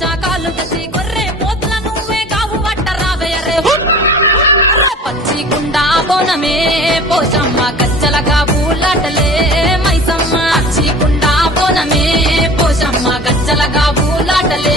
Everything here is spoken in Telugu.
శాఖలు తెచ్చి గొర్రె పోతుల నువ్వే కావు పట్ట రావేయరే పచ్చికుండా బోనమే పోచమ్మ గజ్జలగా పూలాటలే మైసమ్మ పచ్చికుండా బోనమే పోచమ్మ గజ్జలగా పూలాటలే